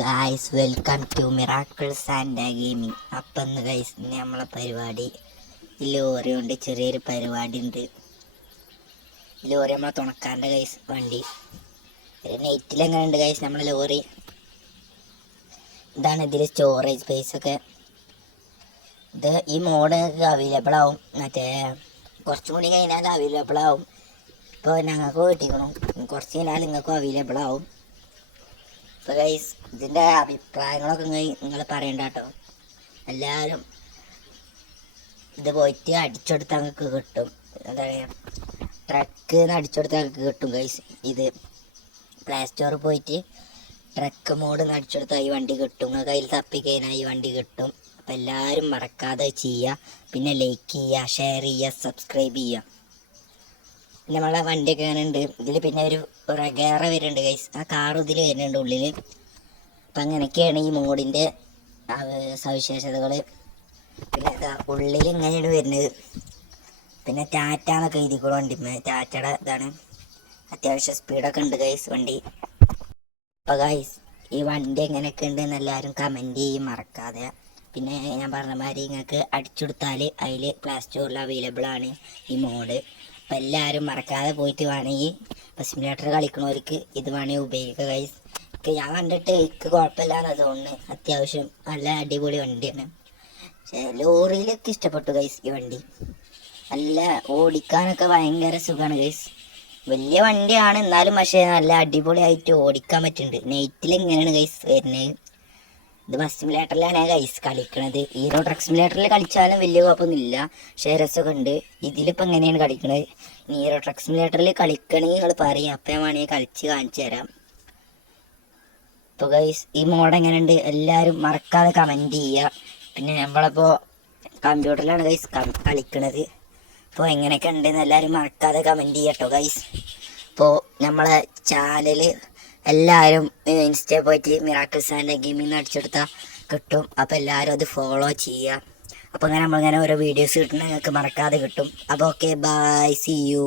Guys, welcome to Miracles and Gaming. അപ്പം ഇന്ന് guys നമ്മളെ പരിപാടി ഈ ലോറി കൊണ്ട് ചെറിയൊരു പരിപാടി ഉണ്ട്. ഈ ലോറി നമ്മളെ തുണക്കാരൻ്റെ ഗൈസ് വണ്ടി നൈറ്റിൽ എങ്ങനെ ഉണ്ട് ഗൈസ് നമ്മളെ ലോറി. ഇതാണ് ഇതിൽ സ്റ്റോറേജ് സ്പേസ് ഒക്കെ. ഇത് ഈ മോഡ് നിങ്ങൾക്ക് അവൈലബിൾ ആവും, മറ്റേ കുറച്ചും കൂടി കഴിഞ്ഞാൽ അവൈലബിൾ ആവും. ഇപ്പോൾ ഞങ്ങൾക്ക് കിട്ടിക്കണം, കുറച്ച് കഴിഞ്ഞാൽ നിങ്ങൾക്കും അവൈലബിൾ ആവും. അപ്പോൾ ഗൈസ് ഇതിൻ്റെ അഭിപ്രായങ്ങളൊക്കെ നിങ്ങൾ പറയണ്ട കേട്ടോ. എല്ലാവരും ഇത് പോയിട്ട് അടിച്ചെടുത്താൽ നിങ്ങൾക്ക് കിട്ടും. എന്താ പറയുക, ട്രക്ക് അടിച്ചെടുത്താൽ നിങ്ങൾക്ക് കിട്ടും ഗൈസ്. ഇത് പ്ലേ സ്റ്റോറിൽ പോയിട്ട് ട്രക്ക് മോഡ് അടിച്ചെടുത്താൽ ഈ വണ്ടി കിട്ടും. നിങ്ങൾക്ക് അതിൽ തപ്പിക്കഴിഞ്ഞാൽ ഈ വണ്ടി കിട്ടും. അപ്പോൾ എല്ലാവരും മറക്കാതെ ചെയ്യുക. പിന്നെ ലൈക്ക് ചെയ്യുക, ഷെയർ ചെയ്യുക, സബ്സ്ക്രൈബ് ചെയ്യുക. പിന്നെ നമ്മളെ വണ്ടിയൊക്കെ അങ്ങനെ ഉണ്ട്. ഇതിൽ പിന്നെ ഒരു റഗേറ വരുന്നുണ്ട് ഗൈസ്. ആ കാറും ഇതിൽ വരുന്നുണ്ട് ഉള്ളിൽ. അപ്പം അങ്ങനെയൊക്കെയാണ് ഈ മോഡിൻ്റെ സവിശേഷതകൾ. പിന്നെ ഉള്ളിൽ ഇങ്ങനെയാണ് വരുന്നത്. പിന്നെ ടാറ്റ എന്നൊക്കെ എഴുതിക്കോളും വണ്ടിമേ. ടാറ്റയുടെ ഇതാണ്. അത്യാവശ്യം സ്പീഡൊക്കെ ഉണ്ട് ഗൈസ് വണ്ടി. അപ്പോൾ ഗൈസ് ഈ വണ്ടി എങ്ങനെയൊക്കെ ഉണ്ടെന്ന് എല്ലാവരും കമൻറ്റ് ചെയ്യും മറക്കാതെ. പിന്നെ ഞാൻ പറഞ്ഞ മാതിരി നിങ്ങൾക്ക് അടിച്ചെടുത്താൽ അതിൽ പ്ലേ സ്റ്റോറിൽ അവൈലബിൾ ആണ് ഈ മോഡ്. അപ്പം എല്ലാവരും മറക്കാതെ പോയിട്ട് വേണമെങ്കിൽ ഇപ്പോൾ സിമുലേറ്റർ കളിക്കണവർക്ക് ഇത് വേണമെങ്കിൽ ഉപയോഗിക്കുക ഗൈസ്. ഞാൻ കണ്ടിട്ട് എനിക്ക് കുഴപ്പമില്ലാന്ന് തോന്നുന്നു. അത്യാവശ്യം നല്ല അടിപൊളി വണ്ടിയാണ്. പക്ഷേ ലോറിയിലൊക്കെ ഇഷ്ടപ്പെട്ടു ഗൈസ് ഈ വണ്ടി. നല്ല ഓടിക്കാനൊക്കെ ഭയങ്കര സുഖമാണ് ഗൈസ്. വലിയ വണ്ടിയാണ് എന്നാലും പക്ഷേ നല്ല അടിപൊളിയായിട്ട് ഓടിക്കാൻ പറ്റുന്നുണ്ട്. നൈറ്റിൽ ഇങ്ങനെയാണ് ഗൈസ് വരുന്നത്. ഇത് ബസ് സിമുലേറ്ററിലാണ് ഗൈസ് കളിക്കണത്. ഹീറോ ട്രക്ക് സിമുലേറ്ററിൽ കളിച്ചാലും വലിയ കുഴപ്പമൊന്നുമില്ല, പക്ഷേ രസമൊക്കെ ഉണ്ട്. ഇതിലിപ്പോൾ എങ്ങനെയാണ് കളിക്കണത്. ഹീറോ ട്രക്ക് സിമുലേറ്ററിൽ കളിക്കണമെങ്കിൽ നിങ്ങൾ പറയും, അപ്പം ഞാൻ വേണമെങ്കിൽ കളിച്ച് കാണിച്ചു തരാം. ഇപ്പോൾ ഗൈസ് ഈ മോഡ് എങ്ങനെയുണ്ട് എല്ലാവരും മറക്കാതെ കമൻറ്റ് ചെയ്യുക. പിന്നെ നമ്മളിപ്പോൾ കമ്പ്യൂട്ടറിലാണ് ഗൈസ് കളിക്കണത്. അപ്പോൾ എങ്ങനെയൊക്കെ ഉണ്ടെന്ന് എല്ലാവരും മറക്കാതെ കമൻറ്റ് ചെയ്യാം കേട്ടോ ഗൈസ്. അപ്പോൾ നമ്മളെ ചാനൽ എല്ലാവരും ഇൻസ്റ്റയിൽ പോയിട്ട് മിറാക്കിൾസ് ആൻഡ് ഗെയിമിംഗ് അടിച്ചെടുത്താൽ കിട്ടും. അപ്പോൾ എല്ലാവരും അത് ഫോളോ ചെയ്യുക. അപ്പോൾ നമ്മളിങ്ങനെ ഓരോ വീഡിയോസ് കിട്ടുന്ന നിങ്ങൾക്ക് മറക്കാതെ കിട്ടും. അപ്പോൾ ഓക്കെ, ബൈ, സീ യു.